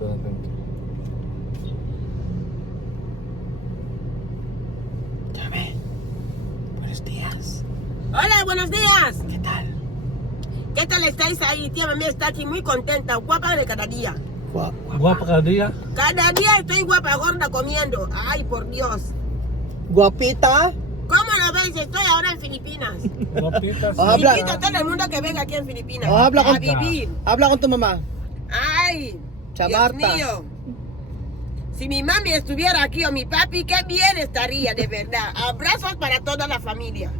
dito natin. Chame, buenos días. Hola, buenos días. ¿Qué tal? ¿Qué tal estáis ahí? Tía mami está aquí muy contenta, guapa de cada día. Guapa cada día. Cada día estoy guapa, gorda, comiendo. Ay, por Dios. Guapita. ¿Cómo lo ves? Estoy ahora en Filipinas. Guapita, sí. Habla. Invito a todo el mundo que venga aquí en Filipinas. Habla a con, vivir. habla con tu mamá. Ay, Chamarta. Dios mío. Si mi mami estuviera aquí o mi papi, qué bien estaría, de verdad. Abrazos para toda la familia.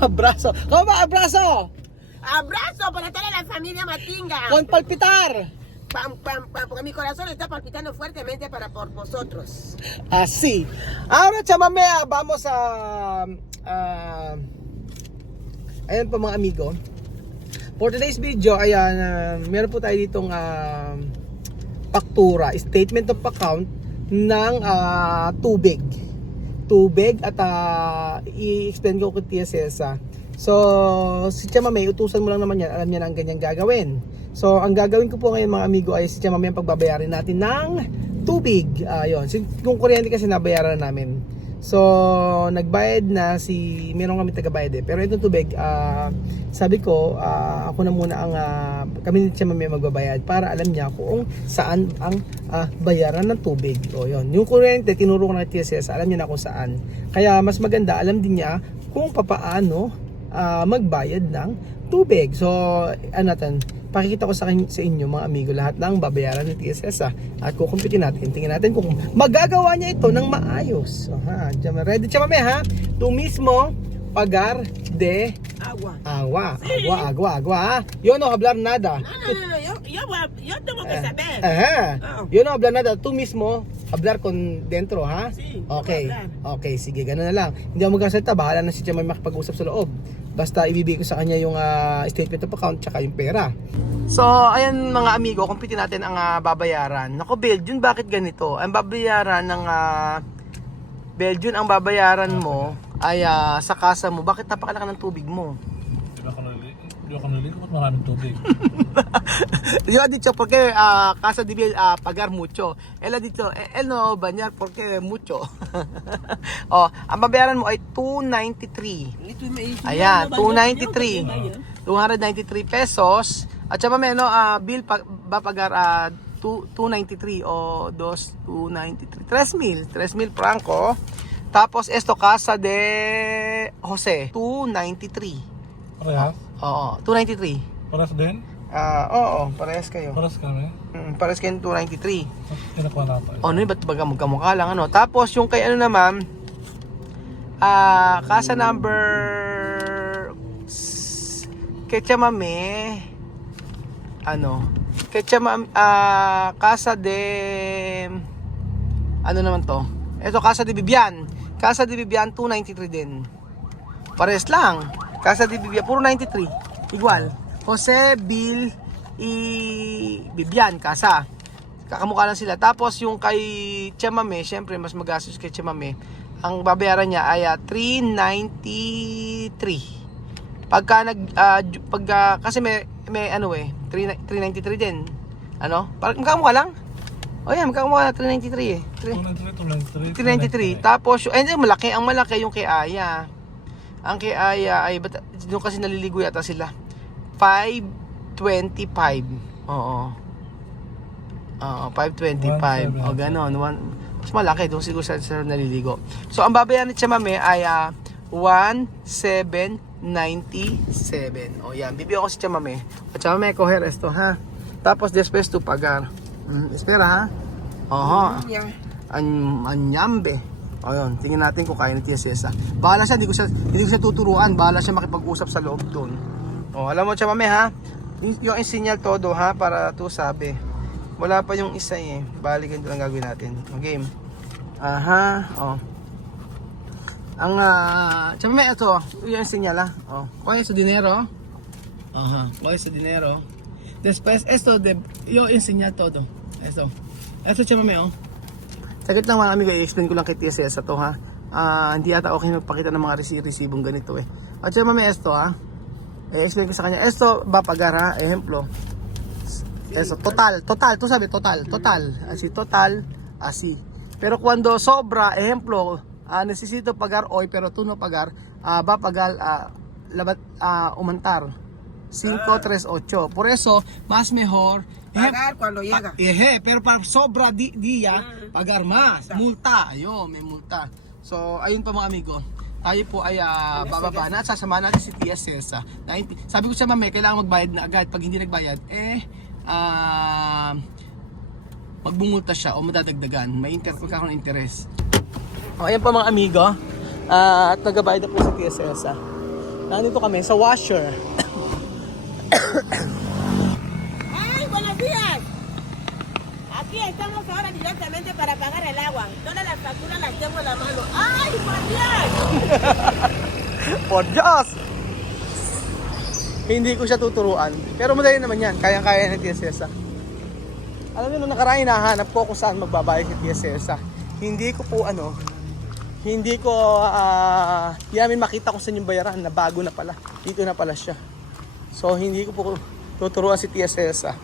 Abrazo. ¿Cómo va? Abrazo. Abrazo para toda la familia Matinga. Con palpitar. Pam, pam, pam, porque mi corazón está palpitando fuertemente por vosotros. Así. Ahora, chamamea, vamos ayan po mga amigo. For today's video, ayan, meron po tayo ditong faktura, statement of account ng tubig. Tubig at i-explain ko kay Tia Cesa. So, si Chamamay, utusan mo lang naman yan, alam niya na ang ganyang gagawin. So, ang gagawin ko po ngayon mga amigo ay si Chamamay ang pagbabayarin natin ng tubig. Ayun, kung kuryente kasi nabayaran namin. So, nagbayad na meron kami tagabayad eh. Pero itong tubig, sabi ko, ako na muna ang, kami ni Chamamay magbabayad para alam niya kung saan ang bayaran ng tubig. O yun, yung kuryente, tinuro ko na kay TSS, alam niya na kung saan. Kaya mas maganda, alam din niya kung papaano magbayad ng tubig. So, pakikita ko sa inyo mga amigo lahat ng babayaran ng TSS at kukumpitin natin. Tingnan natin kung magagawa niya ito ng maayos. Ready Chamame ha? Tu mismo pagar de Agua. agua. Yo no hablar nada. No. Yo tengo que saber. Yo no hablar nada. Tu mismo hablar con dentro ha? Sí, Okay. hablar. Okay, sige, gano'n na lang. Hindi ako magkasalita, bahala na si Chamay makipag-usap sa loob. Basta ibibigay ko sa kanya yung statement of account tsaka yung pera. So, ayan mga amigo, kumpitin natin ang babayaran. Nako, Belgian, bakit ganito? Ang babayaran ng Belgian, ang babayaran mo ay sa kasa mo. Bakit napakalaki ng tubig mo? Hindi ako naligo, ba't maraming tubig? Yo ha dicho porque casa de Biel pagar mucho. Él ha dicho, él no bañar porque mucho. Ang babayaran mo ay 293. Ayan, 293. 293 pesos. At saka bill va pagar 293 o 293. 3,000 franco. Tapos esto casa de Jose, 293. Parehas? Oo, 293. Parehas din? Oo, parehas kayo. Parehas kami? Parehas kayo 293. Kinakuha natin. Ba't baga magkamukha lang ano? Tapos yung kay naman, kasa number kay Chamame, kay Chamame, casa de, naman to? Ito, Casa de Bibian. Casa de Bibian, 293 din. Parehas lang. Casa de Bibian, puro 93. Igual. Jose, Bill, Bibian, Casa. Kakamukha lang sila. Tapos yung kay Chamame, syempre mas magastos kay Chamame. Ang babayaran niya ay 393. Kasi may 393 din. Parang magkamukha lang. Yan, magkamukha na 393 eh. 393. Tapos malaki, ang malaki yung kay Aya. Ang kay Aya ay doon kasi naliligo yata sila. 525. Oo, 525. O gano'n. Mas malaki doon siguro sa naliligo. So ang babayaran ni Chamame ay 1,797. O yan, bibigyan ko si Chamame. At Chamame, coger esto ha. Tapos después tu pagar. Espera ha. Anyambe. O yun, tingnan natin kung kaya ni Tia Cesa. Bahala siya, hindi ko siya tuturuan. Bahala siya makipag-usap sa loob doon. Alam mo Chamame ha. Yung insinyal todo ha, para to sabi. Wala pa yung isa eh. Bali, ganito lang gagawin natin. Game. Ang Chamame, ito. Yung insinyal ha. Kuha sa dinero. Kuha sa dinero. Después, esto yo enseñar todo. Esto Chamame, Saglit lang mga amigo, i-explain ko lang kay Tia Cesa to ha. Hindi ata okay magpakita ng mga resibong ganito eh. At Chamame, esto ha. I-explain ko sa kanya. Esto va pagar ha. Ejemplo. Eso, total. Tú sabes, total. Así. Pero cuando sobra, ejemplo, necesito pagar hoy pero tú no pagar, va a pagar, aumentar. 538. Por eso, más mejor, Pagar cuando llega. pero para sobra día, pagar más. Multa. Ayun, may multa. So, ayun pa mga amigo. Tayo po ay bababa na. Sasama natin si Tia Celsa. Sabi ko sa mami, kailangan magbayad na agad. Pag hindi nagbayad, magbumulta siya o madadagdagan. Magkakaroon ng interest. O, ayan po mga amigo. At nagbayad na po si Tia Celsa. Nandito kami sa washer. ¡Ay, buenos días! Aquí estamos ahora directamente para pagar el agua. Todas las facturas las tengo en la mano. ¡Ay, Juan! For Diyos! Hindi ko siya tuturuan. Pero madali naman yan. Kayang-kaya ng Tia Celsa. Alam niyo, nung nakaraan hinahanap ko kung saan magbabayad si Tia Celsa. Hindi ko yamin makita kung saan yung bayaran na bago na pala. Dito na pala siya. So hindi ko po tuturuan si Tia Celsa.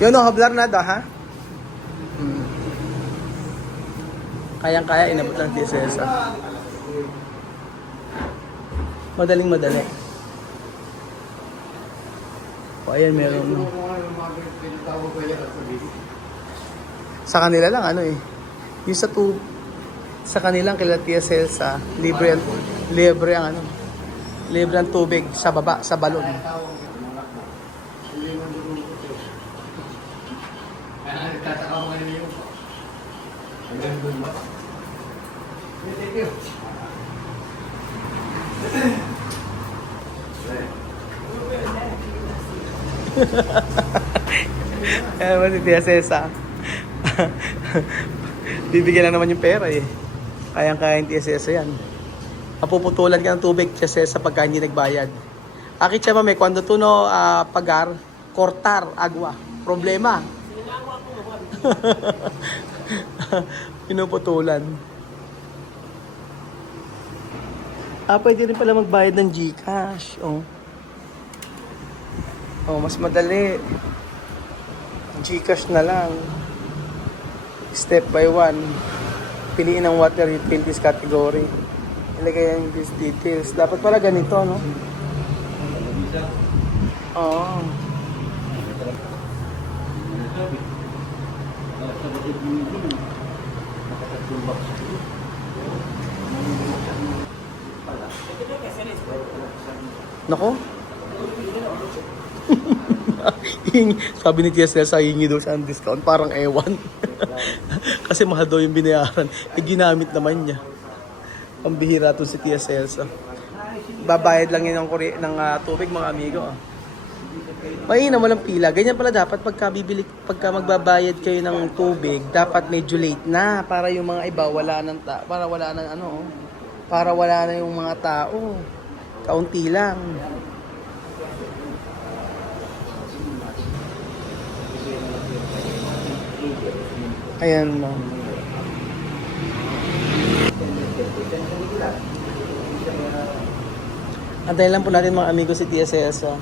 Yun o, hablar nada ha? Kayang-kaya, inabot lang Tia Celsa. Madaling-madali. O ayan, meron. Sa kanila lang, yung sa kanilang kila Tia Celsa, libre ang tubig sa baba, sa balon. Ayan ba si Tia Celsa? Bibigyan na naman yung pera eh. Kayang-kaya yung Tia Celsa yan. Mapuputulan ka ng tubig Tia Celsa pagka hindi nagbayad. Akit siya mami, cuando tú no pagar, cortar agua. Problema. Pinuputulan. Pwede rin pala magbayad ng GCash. Mas madali. GCash na lang. Step by one. Piliin ang water utilities category. Ilagay ang these details. Dapat pala ganito, no? Oo. Nako. Sabi ni Tia Celsa, hingi daw siya ng discount. Parang ewan. Kasi mahal daw yung binayaran. Ginamit naman niya. Pambihira to si Tia Celsa. Babayad lang yun ng tubig mga amigo. Mainam, walang pila. Ganyan pala dapat pagka magbabayad kayo ng tubig, dapat medyo late na para yung mga iba wala na yung mga tao. Kaunti lang. Ayan mo. Antayin lang po natin mga amigo si Tia Celsa.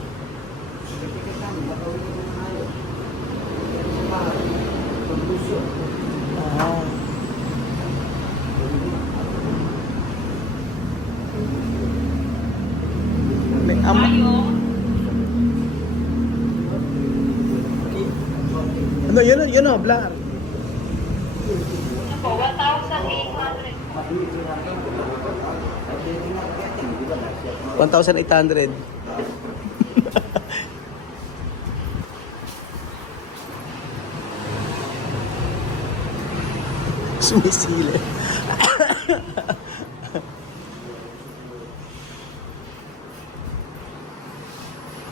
Yun o, Blar. 1,800. Sumisili.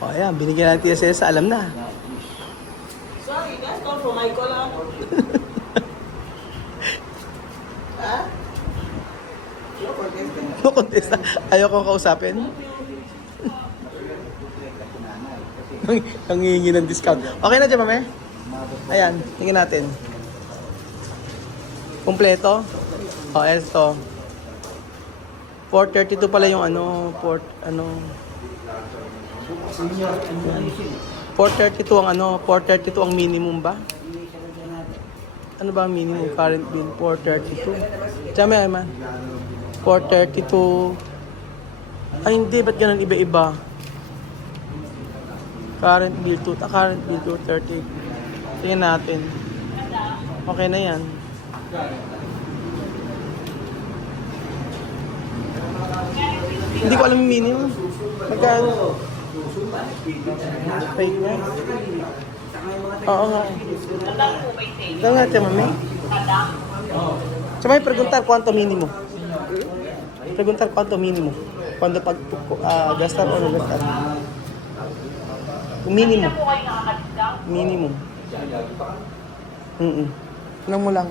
Ayan, binigyan natin Tia Celsa, alam na. Sorry, that's not for my color. Huh? No contesta. Ayaw kong kausapin. Nangihingi ng discount. Okay na dyan, mame? Ayan, tingnan natin. Kompleto? Eto. 432 pala yung ano, 432 ang ano, 432 ang minimum ba? Ano ba ang minimum current bill? 432. Tama ay man. 432. Ay hindi, ba't ganun iba-iba? Current bill 230. Tingnan natin. Okay na yan. Hindi ko alam yung minimum. Magkano? Fake nga. Oo nga. Ito nga, Chamame. Chamame, preguntar cuánto mínimo. Preguntar cuánto mínimo. Cuando pag gastar o no gastar. Minimum. Minimum. Alam mo lang.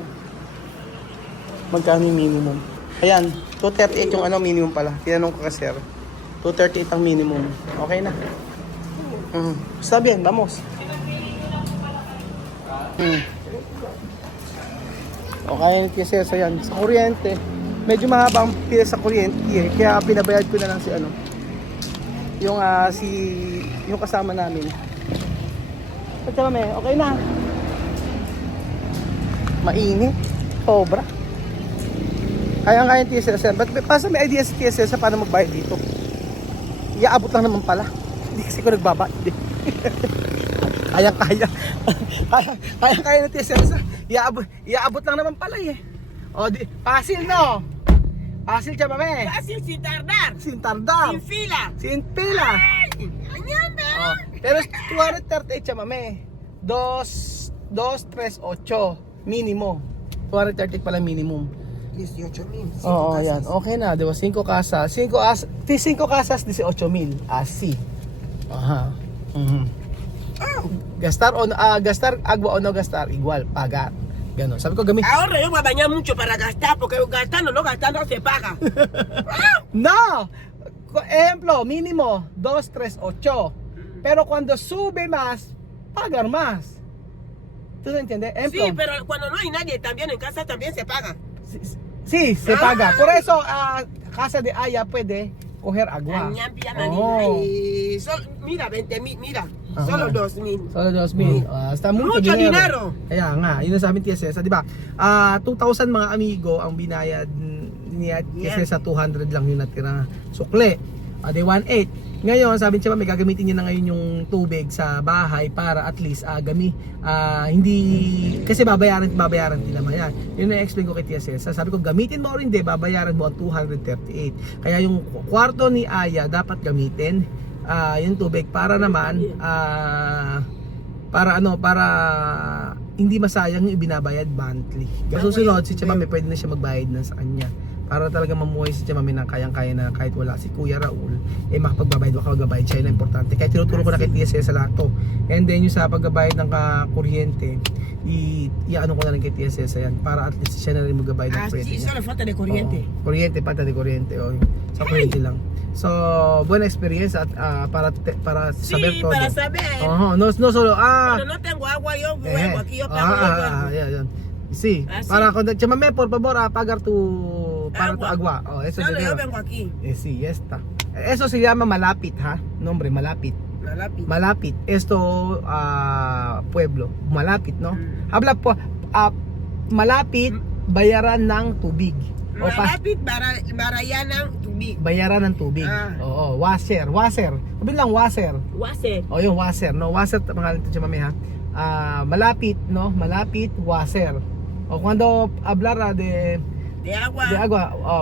Magkano yung minimum? Ayan, 238 yung ano, minimum pala. Tinanong ko kasi, 238 ang minimum. Okay na. Está bien, vamos. Okay, kasi so yan. Sa kuryente, medyo mahaba ang pila sa kuryente eh. Kaya pinabayad ko na lang si ano. Yung kasama namin. At mami, okay na. Mainit. Sobra. Kaya-kaya yung TSS. But pasa may idea sa TSS paano magbayad dito. Iaabot lang naman pala. Hindi kasi ko nagbabayad eh. Kaya-kaya. Kaya-kaya ng TSS. Iaabot lang naman pala eh. O, pasil no? Pasil siya mami. Fácil, sin tardar. Sin tardar. Sin fila. Sin pila. Ay, añame. Oh, pero 238 siya mami. 238 minimo. 238 pala minimum. 18,000. Oo, yan. Okay na, di ba? 5 casas. 5 casas, 18,000. Así. Aha. Gastar agua o no gastar, igual, pagar. Ganon. Sabi ko, gamit. Ahora yo voy a bañar mucho para gastar, porque gastando no se paga. No! Ejemplo, mínimo 238. Pero cuando sube más, pagar más. ¿Tú me entiendes? Ejemplo, Sí, pero cuando no hay nadie también en casa también se paga. sí, se paga. Por eso, casa de Aya puede coger agua. Añampi, Oh. ay, mira, 20,000, mira, Ajá. solo 2,000. Solo 2,000. Está mucho dinero. Kaya nga, yun ang sabi ni TSS, di ba? 2,000 mga amigo ang binayad niya TSS sa 200 lang yung natira sukle. Di 1,800. Ngayon, sabi niya may gagamitin niya na ngayon yung tubig sa bahay para at least hindi kasi babayaran din naman yan. Yun na-explain ko kay TSS. Sabi ko gamitin mo o hindi, babayaran mo ang 238. Kaya yung kwarto ni Aya dapat gamitin yung tubig para naman para hindi masayang yung ibinabayad monthly. Susunod si Chama may pwede na siya magbayad na sa kanya. Para talaga mamuhay si Chama na kayang-kaya na kahit wala si Kuya Raul, makapagbabayad siya na importante. Kaya tinuturo ko na kay TSS sa lahat to. And then yung sa pagbabayad ng kuryente, i-ano ko na rin kay TSS yan para at least siya na rin magbabayad ng kuryente niya. Solo falta de corriente. Kuryente, pata de kuryente. Sa kuryente lang. So, buena experience at para saber Sí, todo. para saber. No solo, Cuando no tengo agua, yo vuelvo aquí, yo pago. Yo vuelvo. yan. Sí, Ah, sí. para cuando Chamame, por favor, pagar tu agua. Eso Solo yo dinero. vengo aquí. Sí, ya está. Eso se llama malapit, ha? Nombre, malapit. Malapit. Malapit. Esto, pueblo. Malapit, no? Habla po, malapit, bayaran ng tubig. Malapit, barayan ng tubig. Bayaran ng tubig. Oo, washer. Sabi lang, washer. Wase. Yung washer, no? Washer, pangalan ito siya mami, ha? Malapit, no? Malapit, washer. O cuando hablar de agua,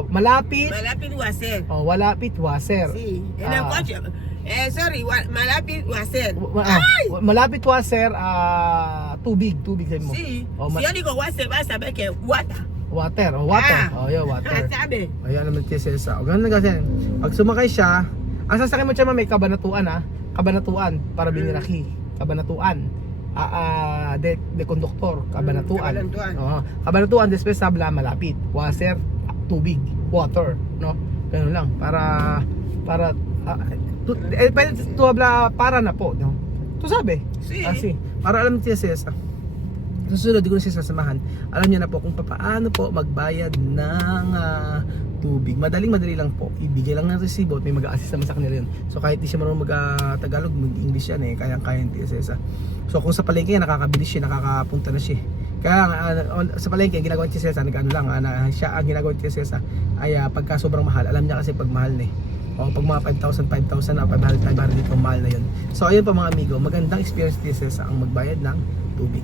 malapit, waser. walapit, washer. Sí, en el coche. Sorry, malapit waser. Malapit washer, tubig sabi mo. Sí, O, si yo digo waser, vas a saber que water. water. Yun, water. Sabe? Ayan naman TSS. Ganun na kasi. Pag sumakay siya, ang sasakay mo siya may kabanatuan, ha? Kabanatuan, para biniraki. Kabanatuan. De conductor, kabanatuan. Kabanatuan, después habla malapit. Washer, tubig, water, no? Ganun lang para tu habla para na po, no? Tu sabe? Sí. Sí. Para alam niya siya sa susunod, di ko na siya sasamahan. Alam niya na po kung paano po magbayad ng tubig. Madali lang po. Ibigay lang ng resibo at may mag-a-assist naman sa kanila yun. So kahit di siya marunong mag-Tagalog, mag-English yan kayang-kaya ng TSS. So kung sa palengke yan, nakakabilis siya, nakakapunta na siya. Kaya sa palengke, ang ginagawa ng TSS, siya ang ginagawa ng TSS ay pagka sobrang mahal, alam niya kasi pag mahal na o pag mga 5,000 na 500 dito, mahal na yun. So ayun pa mga amigo, magandang experience TSS ang magbayad ng tubig.